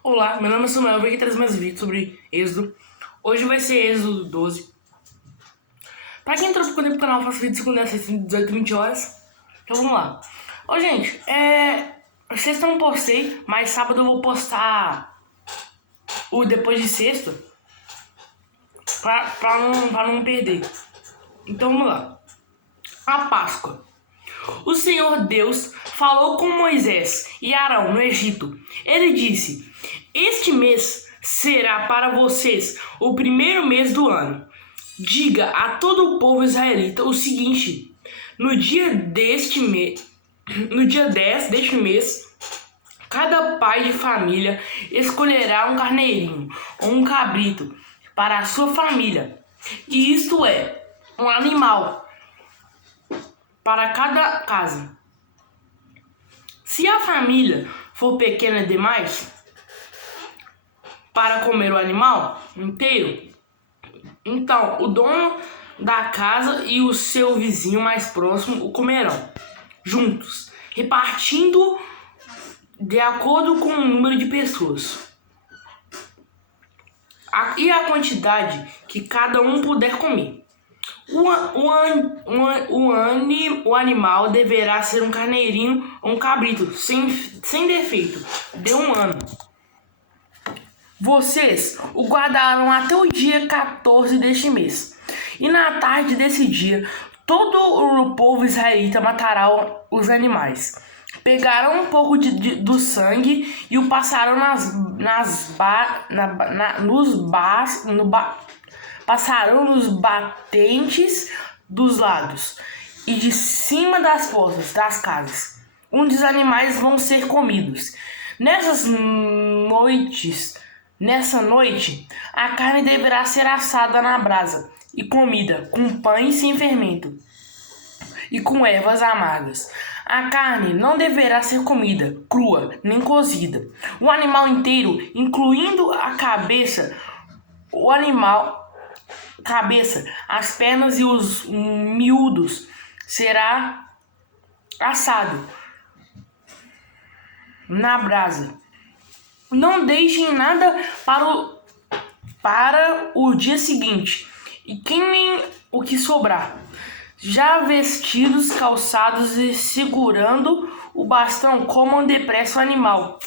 Olá, meu nome é Samuel, eu vim aqui trazer mais vídeos sobre Êxodo. Hoje vai ser Êxodo 12. Pra quem entrou por tempo do canal, eu faço vídeo de segunda a sexta, 18 20 horas. Então vamos lá. Ô gente, sexta eu não postei, mas sábado eu vou postar o depois de sexta pra não perder. Então vamos lá. A Páscoa. O Senhor Deus falou com Moisés e Arão no Egito. Ele disse: Este mês será para vocês o primeiro mês do ano. Diga a todo o povo israelita o seguinte: no dia 10 deste mês, cada pai de família escolherá um carneirinho ou um cabrito para a sua família. E isto é, um animal para cada casa. Se a família for pequena demais para comer o animal inteiro, então o dono da casa e o seu vizinho mais próximo o comerão juntos, repartindo de acordo com o número de pessoas e a quantidade que cada um puder comer. O animal deverá ser um carneirinho ou um cabrito, sem defeito, de um ano. Vocês o guardarão até o dia 14 deste mês. E na tarde desse dia, todo o povo israelita matará os animais. Pegarão um pouco do sangue e o passarão passarão nos batentes dos lados e de cima das portas das casas, onde os animais vão ser comidos. Nessa noite, a carne deverá ser assada na brasa e comida com pães sem fermento e com ervas amargas. A carne não deverá ser comida crua nem cozida. O animal inteiro, incluindo a cabeça, as pernas e os miúdos, será assado na brasa. Não deixem nada para o dia seguinte e queimem o que sobrar. Já vestidos, calçados e segurando o bastão, comam depressa o animal.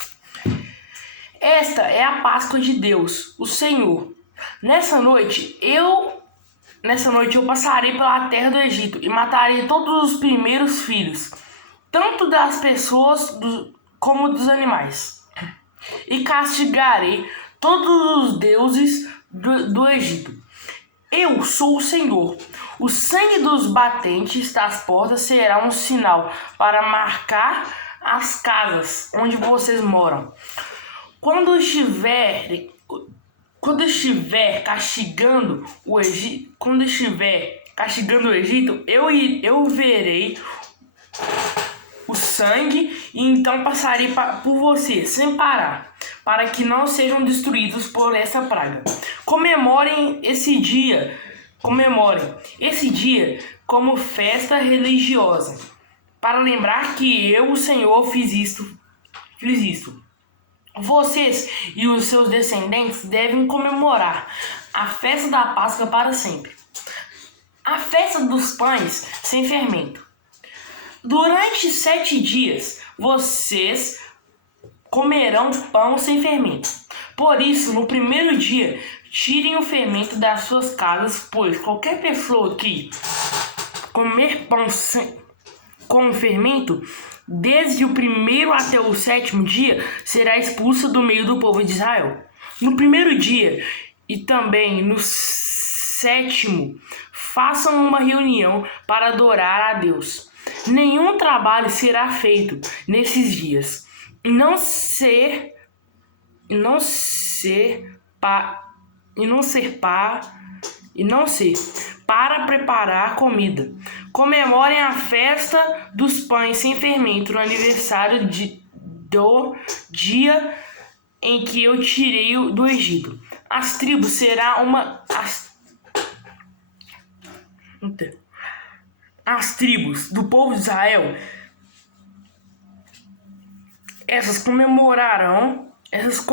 Esta é a Páscoa de Deus, o Senhor. Nessa noite eu passarei pela terra do Egito e matarei todos os primeiros filhos, tanto das pessoas como dos animais. E castigarei todos os deuses do Egito. Eu sou o Senhor. O sangue dos batentes das portas será um sinal para marcar as casas onde vocês moram. Quando estiver castigando o Egito, eu verei o sangue e então passarei por você sem parar, para que não sejam destruídos por essa praga. Comemorem esse dia como festa religiosa, para lembrar que eu, o Senhor, fiz isto. Vocês e os seus descendentes devem comemorar a festa da Páscoa para sempre. A festa dos pães sem fermento. Durante 7 dias, vocês comerão pão sem fermento. Por isso, no primeiro dia, tirem o fermento das suas casas, pois qualquer pessoa que comer pão com fermento, desde o primeiro até o 7º dia, será expulsa do meio do povo de Israel. No primeiro dia e também no 7º, façam uma reunião para adorar a Deus. Nenhum trabalho será feito nesses dias, e não ser para preparar comida. Comemorem a festa dos pães sem fermento no aniversário do dia em que eu tirei do Egito. As tribos do povo de Israel, essas comemorarão Essa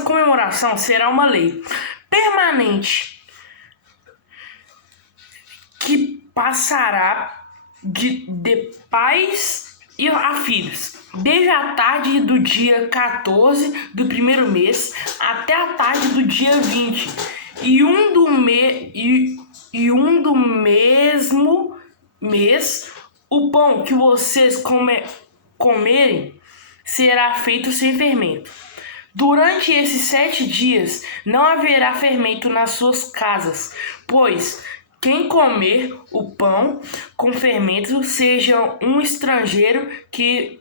comemoração será uma lei permanente que passará de pais a filhos, desde a tarde do dia 14 do primeiro mês até a tarde do dia 20, e um do mesmo mês. O pão que vocês comerem será feito sem fermento. Durante esses 7 dias não haverá fermento nas suas casas, pois quem comer o pão com fermento seja um estrangeiro que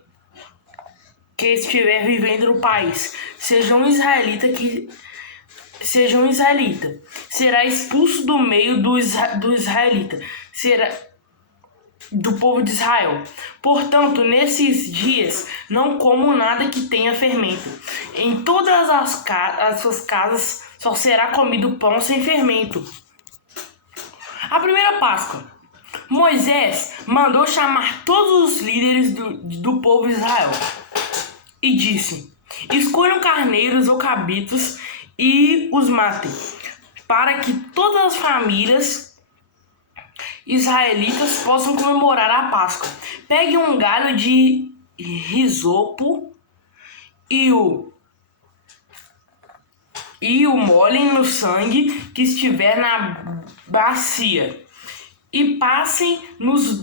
estiver vivendo no país, seja um israelita, será expulso do meio do israelita, do povo de Israel. Portanto, nesses dias não comam nada que tenha fermento. Em todas as suas casas só será comido pão sem fermento. A primeira Páscoa. Moisés mandou chamar todos os líderes do povo de Israel e disse: escolham carneiros ou cabritos e os matem, para que todas as famílias israelitas possam comemorar a Páscoa. Pegue um galho de hisopo e o molhem no sangue que estiver na bacia e passem nos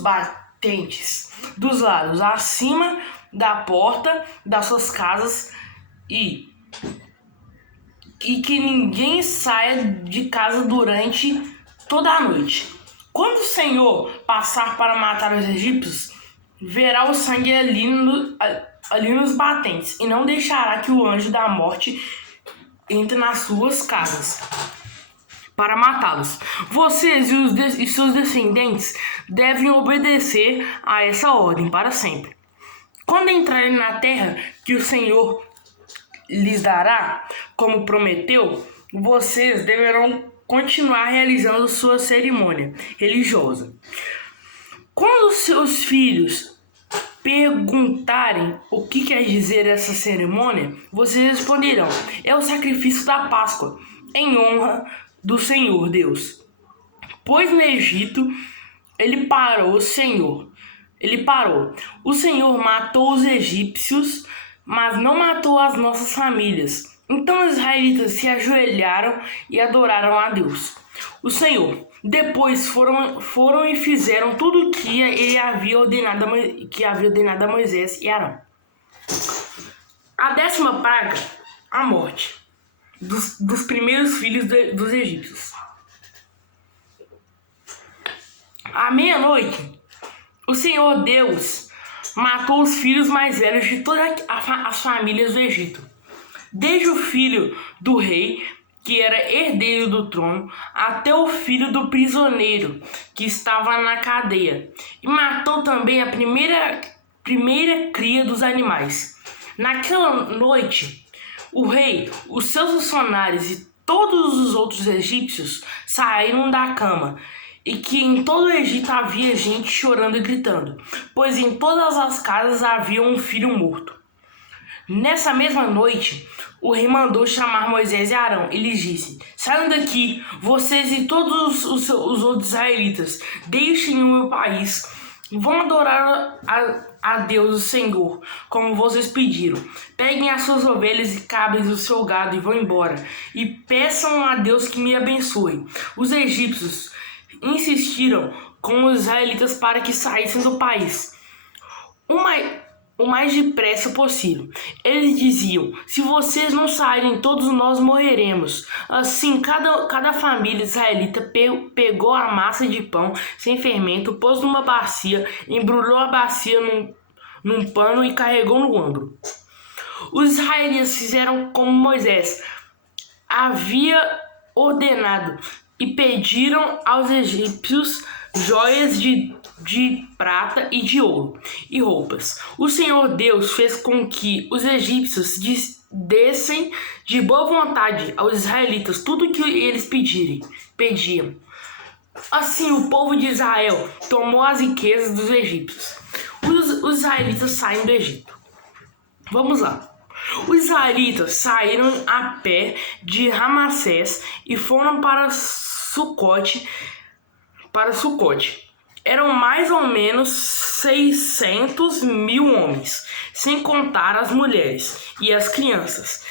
batentes dos lados, acima da porta das suas casas, e que ninguém saia de casa durante toda a noite. Quando o Senhor passar para matar os egípcios, verá o sangue ali nos batentes, e não deixará que o anjo da morte entre nas suas casas para matá-los. Vocês e seus descendentes devem obedecer a essa ordem para sempre. Quando entrarem na terra que o Senhor lhes dará, como prometeu, vocês deverão continuar realizando sua cerimônia religiosa. Quando seus filhos perguntarem o que quer dizer essa cerimônia, vocês responderão: é o sacrifício da Páscoa, em honra do Senhor Deus. Pois no Egito ele parou. O Senhor matou os egípcios, mas não matou as nossas famílias. Então os israelitas se ajoelharam e adoraram a Deus, o Senhor. Depois foram e fizeram tudo o que ele havia ordenado a Moisés e Arão. A 10ª praga, a morte dos primeiros filhos dos egípcios. À meia-noite, o Senhor Deus matou os filhos mais velhos de todas as famílias do Egito, desde o filho do rei, que era herdeiro do trono, até o filho do prisioneiro, que estava na cadeia, e matou também a primeira cria dos animais. Naquela noite, o rei, os seus funcionários e todos os outros egípcios saíram da cama, e que em todo o Egito havia gente chorando e gritando, pois em todas as casas havia um filho morto. Nessa mesma noite, o rei mandou chamar Moisés e Arão e lhes disse: saiam daqui, vocês e todos os outros israelitas, deixem o meu país, vão adorar a Deus, o Senhor, como vocês pediram. Peguem as suas ovelhas e cabras do seu gado e vão embora, e peçam a Deus que me abençoe. Os egípcios insistiram com os israelitas para que saíssem do país o mais depressa possível. Eles diziam: se vocês não saírem, todos nós morreremos. Assim, cada família israelita pegou a massa de pão sem fermento, pôs numa bacia, embrulhou a bacia num pano e carregou no ombro. Os israelitas fizeram como Moisés havia ordenado e pediram aos egípcios joias de prata e de ouro e roupas. O Senhor Deus fez com que os egípcios dessem de boa vontade aos israelitas tudo o que eles pediam. Assim, o povo de Israel tomou as riquezas dos egípcios. Os israelitas saem do Egito. Vamos lá. Os israelitas saíram a pé de Ramassés e foram para Sucote. Eram mais ou menos 600.000 homens, sem contar as mulheres e as crianças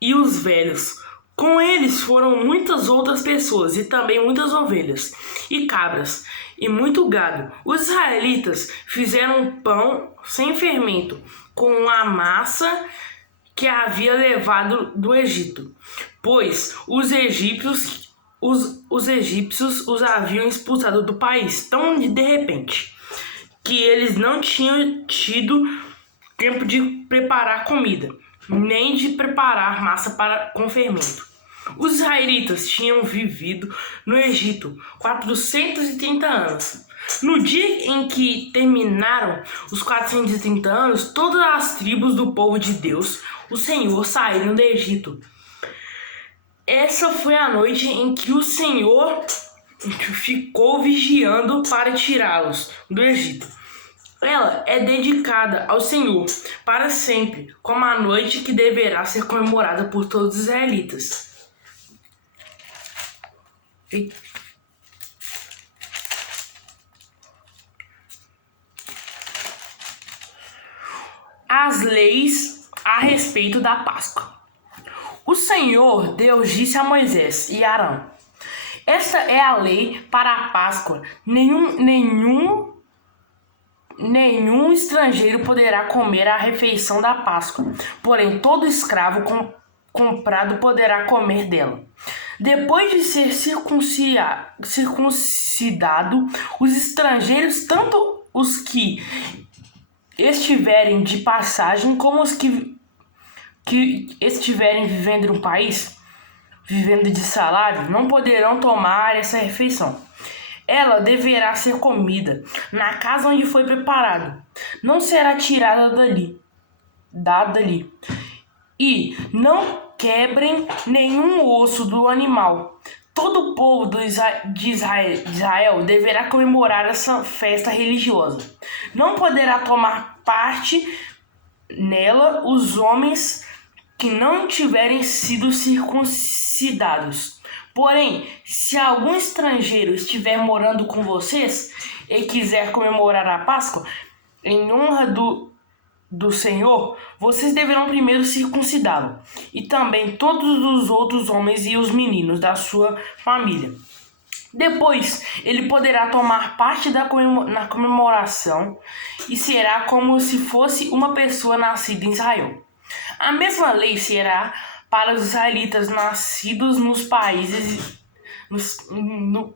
e os velhos. Com eles foram muitas outras pessoas e também muitas ovelhas e cabras e muito gado. Os israelitas fizeram pão sem fermento com a massa que havia levado do Egito, pois os egípcios os haviam expulsado do país tão de repente que eles não tinham tido tempo de preparar comida, nem de preparar massa com fermento. Os israelitas tinham vivido no Egito 430 anos. No dia em que terminaram os 430 anos, todas as tribos do povo de Deus, o Senhor, saíram do Egito. Essa foi a noite em que o Senhor ficou vigiando para tirá-los do Egito. Ela é dedicada ao Senhor para sempre, como a noite que deverá ser comemorada por todos os israelitas. As leis a respeito da Páscoa. O Senhor Deus disse a Moisés e Arão: esta é a lei para a Páscoa. Nenhum estrangeiro poderá comer a refeição da Páscoa, porém todo escravo comprado poderá comer dela. Depois de ser circuncidado, os estrangeiros, tanto os que estiverem de passagem como os que estiverem vivendo no país, vivendo de salário, não poderão tomar essa refeição. Ela deverá ser comida na casa onde foi preparado. Não será tirada dali. E não quebrem nenhum osso do animal. Todo o povo de Israel deverá comemorar essa festa religiosa. Não poderá tomar parte nela os homens que não tiverem sido circuncidados. Porém, se algum estrangeiro estiver morando com vocês e quiser comemorar a Páscoa em honra do Senhor, vocês deverão primeiro circuncidá-lo, e também todos os outros homens e os meninos da sua família. Depois, ele poderá tomar parte na comemoração e será como se fosse uma pessoa nascida em Israel. A mesma lei será para os israelitas nascidos no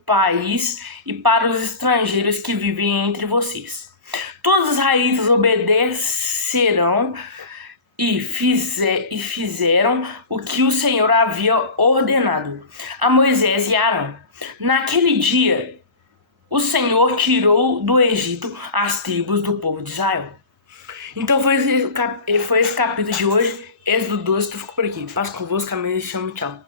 país e para os estrangeiros que vivem entre vocês. Todos os israelitas obedecerão e fizeram o que o Senhor havia ordenado a Moisés e Arão. Naquele dia, o Senhor tirou do Egito as tribos do povo de Israel. Então foi esse capítulo de hoje, Êxodo 12, tu ficou por aqui. Paz convosco, amém, e chamo, tchau.